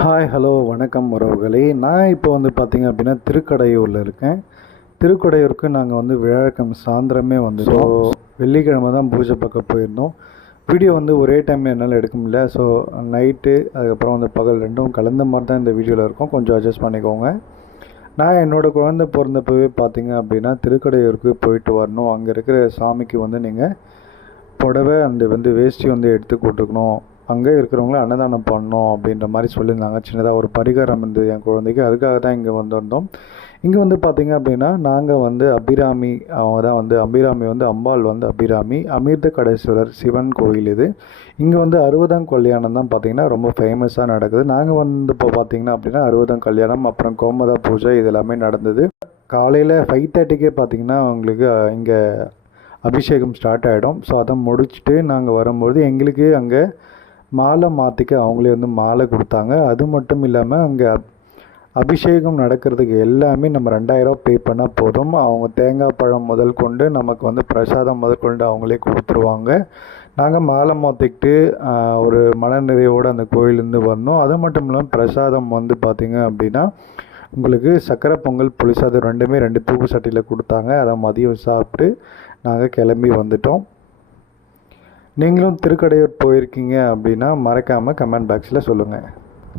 Hi hello வணக்கம் உறவுகளே. நான் இப்போ வந்து பார்த்தீங்க அப்படின்னா திருக்கடையூரில் இருக்கேன். திருக்கடையூருக்கு நாங்கள் வந்து வியாழக்கிழமை சாயந்தரமே வந்துட்டோம். வெள்ளிக்கிழமை தான் பூஜை பார்க்க போயிருந்தோம். வீடியோ வந்து ஒரே டைமில் என்னால் எடுக்க முடியல. ஸோ நைட்டு அதுக்கப்புறம் வந்து பகல் ரெண்டும் கலந்த மாதிரி தான் இந்த வீடியோவில் இருக்கும். கொஞ்சம் அட்ஜஸ்ட் பண்ணிக்கோங்க. நான் என்னோடய குழந்தை பிறந்தப்பவே பார்த்தீங்க அப்படின்னா திருக்கடையூருக்கு போயிட்டு வரணும். அங்கே இருக்கிற சாமிக்கு வந்து நீங்கள் புடவை வந்து வேஷ்டி வந்து எடுத்து கொடுத்துக்கணும், அங்கே இருக்கிறவங்கள அன்னதானம் பண்ணணும் அப்படின்ற மாதிரி சொல்லியிருந்தாங்க. சின்னதாக ஒரு பரிகாரம் இருந்தது என் குழந்தைக்கு. அதுக்காக தான் இங்கே வந்திருந்தோம். இங்கே வந்து பார்த்திங்க அப்படின்னா நாங்கள் வந்து அபிராமி, அவங்க தான் வந்து அபிராமி வந்து அம்பாள் வந்து அபிராமி அமிர்த கடேஸ்வரர் சிவன் கோயில் இது. இங்கே வந்து 60ஆம் கல்யாணம் தான் பார்த்திங்கன்னா ரொம்ப ஃபேமஸாக நடக்குது. நாங்கள் வந்து இப்போ பார்த்திங்கன்னா அப்படின்னா 60ஆம் கல்யாணம், அப்புறம் கோமதா பூஜை இது எல்லாமே நடந்தது. காலையில் 5:30க்கே பார்த்திங்கன்னா அவங்களுக்கு இங்கே அபிஷேகம் ஸ்டார்ட் ஆகிடும். ஸோ அதை முடிச்சுட்டு நாங்கள் வரும்போது எங்களுக்கு அங்கே மாலை மாற்றிக்க அவங்களே வந்து மாலை கொடுத்தாங்க. அது மட்டும் இல்லாமல் அங்கே அபிஷேகம் நடக்கிறதுக்கு எல்லாமே நம்ம 2000 பே பண்ணால் போதும். அவங்க தேங்காய் பழம் முதல் கொண்டு நமக்கு வந்து பிரசாதம் முதல் கொண்டு அவங்களே கொடுத்துருவாங்க. நாங்கள் மாலை மாற்றிக்கிட்டு ஒரு மனநிறைவோடு அந்த கோயிலேருந்து வந்தோம். அது மட்டும் இல்லாமல் பிரசாதம் வந்து பார்த்திங்க அப்படின்னா உங்களுக்கு சக்கரை பொங்கல் புளிசாதம் ரெண்டுமே 2 தூக்கு சட்டியில் கொடுத்தாங்க. அதை மதியம் சாப்பிட்டு நாங்கள் கிளம்பி வந்துட்டோம். நீங்களும் திருக்கடையூர் போயிருக்கீங்க அப்படின்னா மறக்காமல் கமெண்ட் பாக்ஸில் சொல்லுங்கள்.